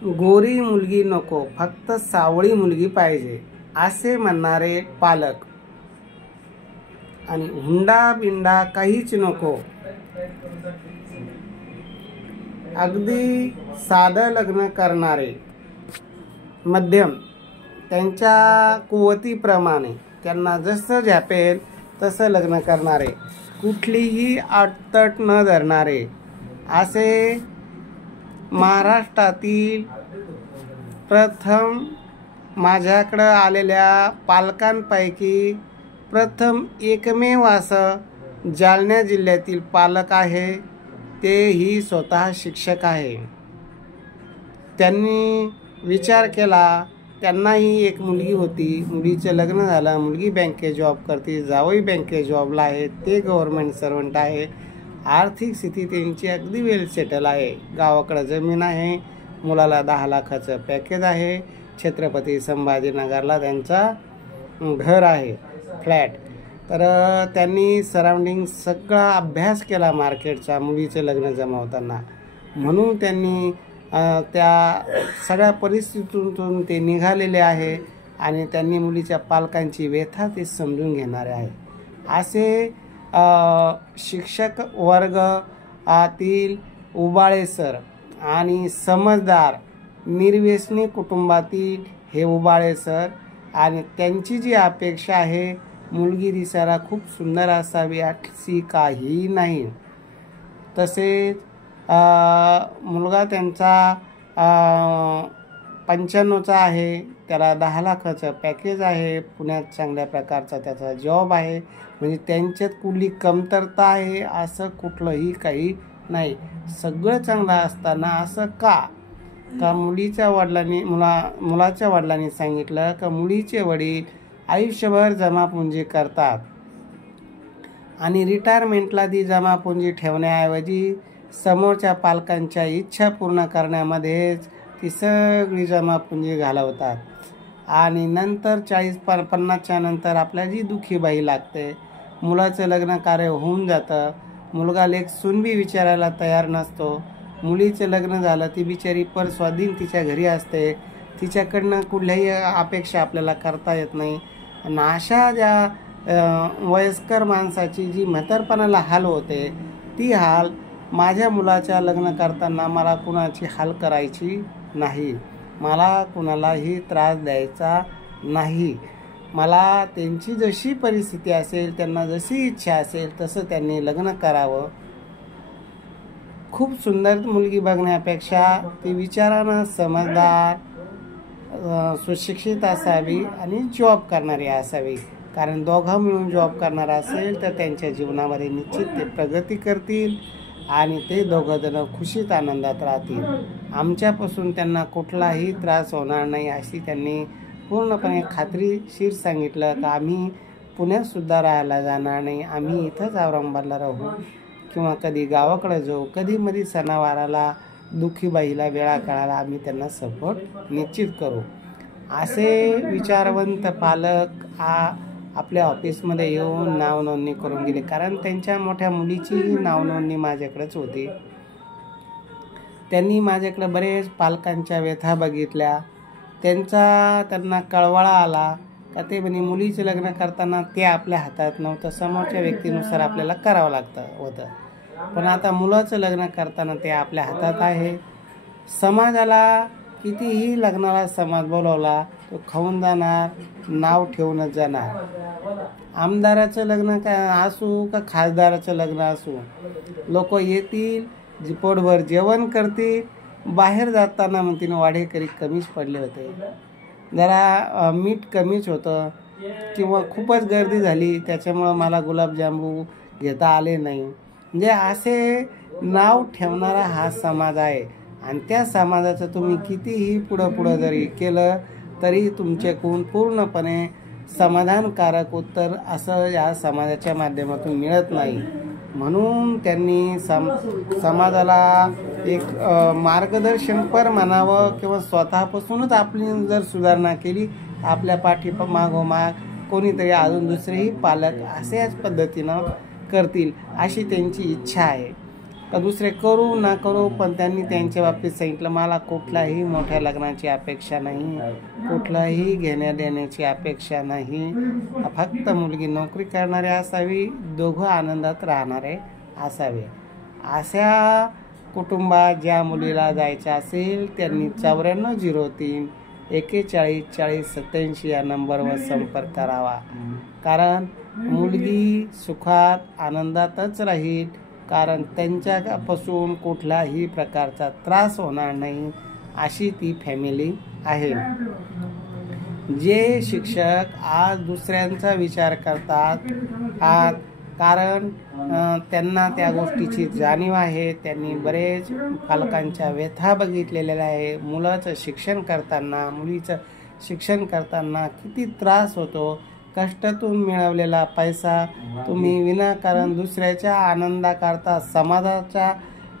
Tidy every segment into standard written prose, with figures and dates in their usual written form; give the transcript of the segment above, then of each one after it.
गोरी मुलगी नको, फक्त सावळी मुलगी पाहिजे असे म्हणणारे पालक आणि हुंडा बिंडा काहीच नको, अगदी साधं लग्न करणारे मध्यम, त्यांच्या कुवतीप्रमाणे त्यांना जसं झॅपेल तसं लग्न करणारे, कुठलीही अटतट न धरणारे असे महाराष्ट्रातील प्रथम माझ्याकडं आलेल्या पालकांपैकी प्रथम एकमेव असं जालना जिल्ह्यातील पालक आहे, तेही स्वतः शिक्षक आहे। त्यांनी विचार केला, त्यांनाही एक मुलगी होती, मुलीचं लग्न झालं, मुलगी बँकेत जॉब करते, जावई बँकेत जॉबला आहे, ते गव्हर्नमेंट सर्वंट आहे, आर्थिक स्थिती त्यांची अगदी वेल सेटल आहे, गावाकडं जमीन आहे, मुलाला 10 लाखाचं पॅकेज आहे, छत्रपती संभाजीनगरला त्यांचा घर आहे, फ्लॅट। तर त्यांनी सराउंडिंग सगळा अभ्यास केला मार्केटचा मुलीचं लग्न जमवताना, म्हणून त्यांनी त्या सगळ्या परिस्थितीतून ते निघालेले आहे आणि त्यांनी मुलीच्या पालकांची व्यथा ते समजून घेणारे आहे। असे शिक्षक वर्ग आतील उबाळे सर आणि समजदार निर्व्यसनी कुटुंबातील हे उबाळे सर, आणि त्यांची जी अपेक्षा आहे मुलगी दिसायला खूप सुंदर असावी अशी काही नाही। तसेच मुलगा त्यांचा 95चा आहे, त्याला 10 लाखाचं पॅकेज आहे, पुण्यात चांगल्या प्रकारचा त्याचा जॉब आहे, म्हणजे त्यांच्यात कुठली कमतरता आहे असं कुठलंही काही नाही। सगळं चांगलं असताना असं का मुलाच्या वडिलांनी सांगितलं का मुलीचे वडील आयुष्यभर जमापुंजी करतात आणि रिटायरमेंटला ती जमापुंजी ठेवण्याऐवजी समोरच्या पालकांच्या इच्छा पूर्ण करण्यामध्येच ती सगळी जमापुंजी घालवतात आणि नंतर 40-50च्या नंतर आपल्या जी दुःखी बाई लागते, मुलाचं लग्न कार्य होऊन जातं, मुलगा लेक सूनबी विचारायला तयार नसतो, मुलीचं लग्न झालं ती बिचारी परस्वाधीन तिच्या घरी असते, तिच्याकडनं कुठल्याही अपेक्षा आपल्याला करता येत नाही। आणि अशा ज्या वयस्कर माणसाची जी म्हातारपणाला हाल होते, ती हाल माझ्या मुलाच्या लग्न करताना मला कुणाची हाल करायची नाही, मला कुणालाही त्रास द्यायचा नाही, मला त्यांची जशी परिस्थिती असेल, त्यांना जशी इच्छा असेल तसं त्यांनी लग्न करावं। खूप सुंदर मुलगी बघण्यापेक्षा ती विचारानं समजदार सुशिक्षित असावी आणि जॉब करणारी असावी, कारण दोघं मिळून जॉब करणार असेल तर त्यांच्या जीवनामध्ये निश्चित ते प्रगती करतील आणि ते दोघं जण खुशीत आनंदात राहतील। आमच्यापासून त्यांना कुठलाही त्रास होणार नाही अशी त्यांनी पूर्णपणे खात्रीशीर सांगितलं का आम्ही पुण्यातसुद्धा राहायला जाणार नाही, आम्ही इथंच औरंगाबादला राहू किंवा कधी गावाकडे जाऊ, कधी मध्ये सणावाराला दुःखी बाईला वेळा काळाला आम्ही त्यांना सपोर्ट निश्चित करू। असे विचारवंत पालक आपल्या ऑफिसमध्ये येऊन नाव नोंदणी करून गेले, कारण त्यांच्या मोठ्या मुलीचीही नाव नोंदणी माझ्याकडेच होती। त्यांनी माझ्याकडे बरेच पालकांच्या व्यथा बघितल्या, त्यांना कळवळा आला का ते म्हणे मुलीचे लग्न करताना ते आपल्या हातात नव्हतं, समोरच्या व्यक्तीनुसार आपल्याला करावं होतं, पण आता मुलाचं लग्न करताना ते आपल्या हातात आहे। समाजाला कितीही लग्नाला समाज बोलवला तो खाऊन जाणार, नाव ठेवूनच जाणार। आमदाराचं लग्न असू का खासदाराचं लग्न असू, लोक येतील, पोटभर जेवण करतील, बाहेर जाताना म्हणतील वाढेकरी कमीच पडले होते, जरा मीठ कमीच होतं किंवा खूपच गर्दी झाली त्याच्यामुळं मला गुलाबजांबू घेता आले नाही, म्हणजे असे नाव ठेवणारा हा समाज आहे। आणि त्या समाजाचं तुम्ही कितीही पुढं जरी केलं तरी तुमच्याकडून पूर्णपणे समाधानकारक उत्तर असं या समाजाच्या माध्यमातून मिळत नाही। म्हणून त्यांनी समाजाला एक मार्गदर्शनपर म्हणावं किंवा स्वतःपासूनच आपली जर सुधारणा केली आपल्या पाठीमागोमाग कोणीतरी अजून दुसरेही पालक अशाच पद्धतीनं करतील अशी त्यांची इच्छा आहे। का दुसरे करू ना करू, पण त्यांनी त्यांच्या बाबतीत सांगितलं मला कुठल्याही मोठ्या लग्नाची अपेक्षा नाही, कुठलाही घेण्या देण्याची अपेक्षा नाही, फक्त मुलगी नोकरी करणारी असावी, दोघं आनंदात राहणारे असावे. अशा कुटुंबात ज्या मुलीला जायचं असेल त्यांनी 9403 41 40 87 या नंबरवर संपर्क करावा. कारण मुलगी सुखात आनंदातच राहील, कारण त्यांच्यापासून कुठलाही प्रकारचा त्रास होणार नाही अशी ती फॅमिली आहे. जे शिक्षक आज दुसऱ्यांचा विचार करतात कारण त्यांना त्या गोष्टीची जाणीव आहे, त्यांनी बरेच पालकांच्या व्यथा बघितलेल्या आहे. मुलाचं शिक्षण करताना, मुलीचं शिक्षण करताना किती त्रास होतो, कष्टातून मिळवलेला पैसा तुम्ही विनाकारण दुसऱ्याच्या आनंदाकरता समाजाच्या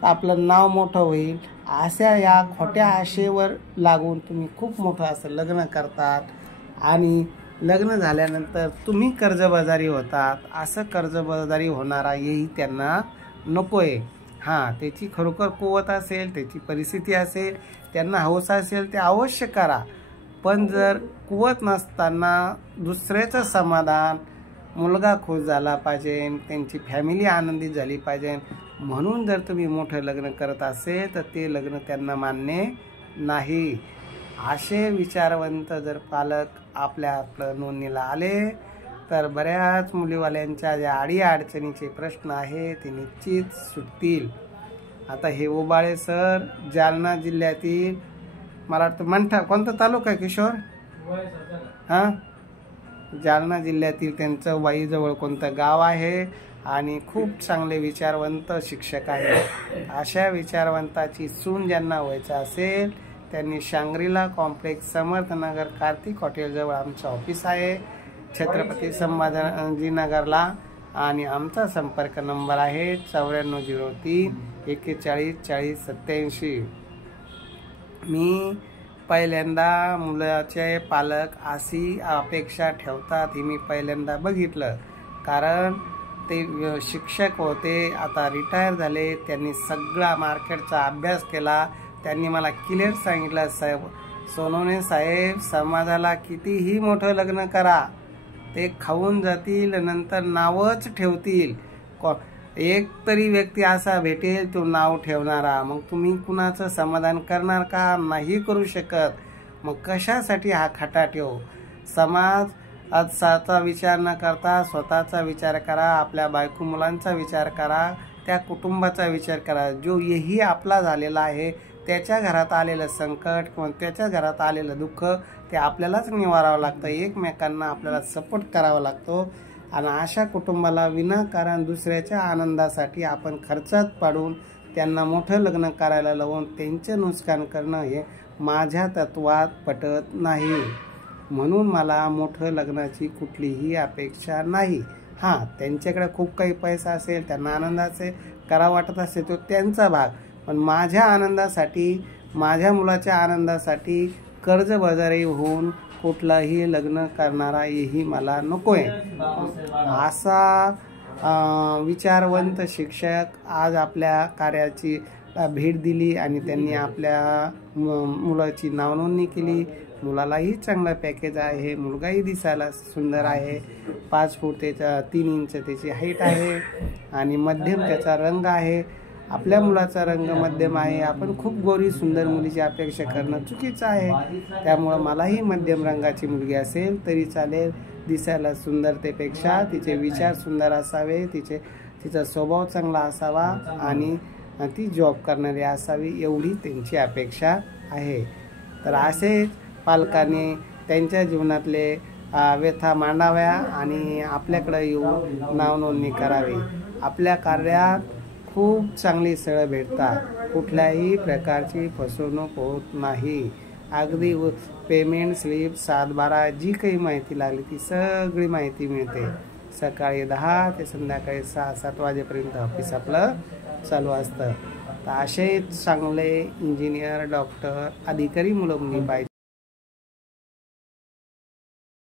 आपलं नाव मोठं होईल अशा या खोट्या आशेवर लागून तुम्ही खूप मोठं असं लग्न करतात आणि लग्न झाल्यानंतर तुम्ही कर्जबाजारी होतात. असं कर्जबाजारी होणारा येही त्यांना नको आहे. हां, त्याची खरोखर कुवत असेल, त्याची परिस्थिती असेल, त्यांना हौस असेल ते अवश्य करा, पण जर कुवत नसताना दुसऱ्याचं समाधान, मुलगा खुश झाला पाहिजे, त्यांची फॅमिली आनंदित झाली पाहिजे म्हणून जर तुम्ही मोठं लग्न करत असेल तर ते लग्न त्यांना मान्य नाही. असे विचारवंत जर पालक आपल्या नोंदणीला आले तर बऱ्याच मुलीवाल्यांच्या ज्या अडीअडचणीचे प्रश्न आहे ते निश्चित सुटतील. आता हे ओबाळे सर जालना जिल्ह्यातील, मला वाटतं मंठा, कोणता तालुका आहे किशोर? हां, जालना जिल्ह्यातील त्यांचं वाईजवळ कोणतं गाव आहे आणि खूप चांगले विचारवंत शिक्षक आहेत. अशा विचारवंताची सून ज्यांना व्हायचं असेल त्यांनी शांग्रीला कॉम्प्लेक्स, समर्थनगर, कार्तिक हॉटेलजवळ आमचं ऑफिस आहे, छत्रपती संभाजीनगरला, आणि आमचा संपर्क नंबर आहे 9403 41 40 87. मी पहिल्यांदा मुलाचे पालक अशी अपेक्षा ठेवतात हे मी पहिल्यांदा बघितलं, कारण ते शिक्षक होते, आता रिटायर झाले, त्यांनी सगळा मार्केटचा अभ्यास केला. त्यांनी मला क्लिअर सांगितलं, साहेब सोनवणे साहेब, समाजाला कितीही मोठं लग्न करा ते खाऊन जातील, नंतर नावच ठेवतील. एक तरी व्यक्ती असा भेटेल तो नाव ठेवणारा, मग तुम्ही कुणाचं समाधान करणार का? नाही करू शकत. मग कशासाठी हा खटाटोप? समाजाचा विचार न करता स्वतःचा विचार करा, आपल्या बायको मुलांचा विचार करा, त्या कुटुंबाचा विचार करा. जो येही आपला झालेला आहे, त्याच्या घरात आलेलं संकट किंवा त्याच्या घरात आलेलं दुःख ते आपल्यालाच निवारावं लागतं, एकमेकांना आपल्याला सपोर्ट करावा लागतो. आणि अशा कुटुंबाला विनाकारण दुसऱ्याच्या आनंदासाठी आपण खर्चात पाडून त्यांना मोठं लग्न करायला लावून त्यांचं नुकसान करणं हे माझ्या तत्वात पटत नाही. म्हणून मला मोठं लग्नाची कुठलीही अपेक्षा नाही. हां, त्यांच्याकडे खूप काही पैसा असेल, त्यांना आनंदाचे करा वाटत असेल तो त्यांचा भाग, पण माझ्या आनंदासाठी, माझ्या मुलाच्या आनंदासाठी कर्जबाजारी होऊन कुठलाही लग्न करणारा येही मला नको आहे. असा विचारवंत शिक्षक आज आपल्या कार्याची भेट दिली आणि त्यांनी आपल्या मुलाची नावनोंदणी केली. मुलालाही चांगला पॅकेज आहे, मुलगाही दिसायला सुंदर आहे, 5 फूट त्याचा 3 इंच त्याची हाईट आहे आणि मध्यम त्याचा रंग आहे. आपल्या मुलाचा रंग मध्यम आहे. आपण खूप गोरी सुंदर मुलीची अपेक्षा करणं चुकीचं आहे. त्यामुळं मलाही मध्यम रंगाची मुलगी असेल तरी चालेल, दिसायला सुंदरतेपेक्षा तिचे विचार सुंदर असावे, तिचा स्वभाव चांगला असावा आणि ती जॉब करणारी असावी, एवढी त्यांची अपेक्षा आहे. तर असेच पालकांनी त्यांच्या जीवनातले व्यथा मांडाव्या आणि आपल्याकडे येऊन नावनोंदणी करावी. आपल्या कार्यात खूप चांगली स्थळं भेटतात, कुठल्याही प्रकारची फसवणूक होत नाही. अगदी पेमेंट स्लिप 7-12 जी काही माहिती लागली ती सगळी माहिती मिळते. सकाळी 10 ते संध्याकाळी 6-7 वाजेपर्यंत ऑफिस आपलं चालू असतं. तर असे चांगले इंजिनियर, डॉक्टर, अधिकारी मुलं मुली पाहिजे.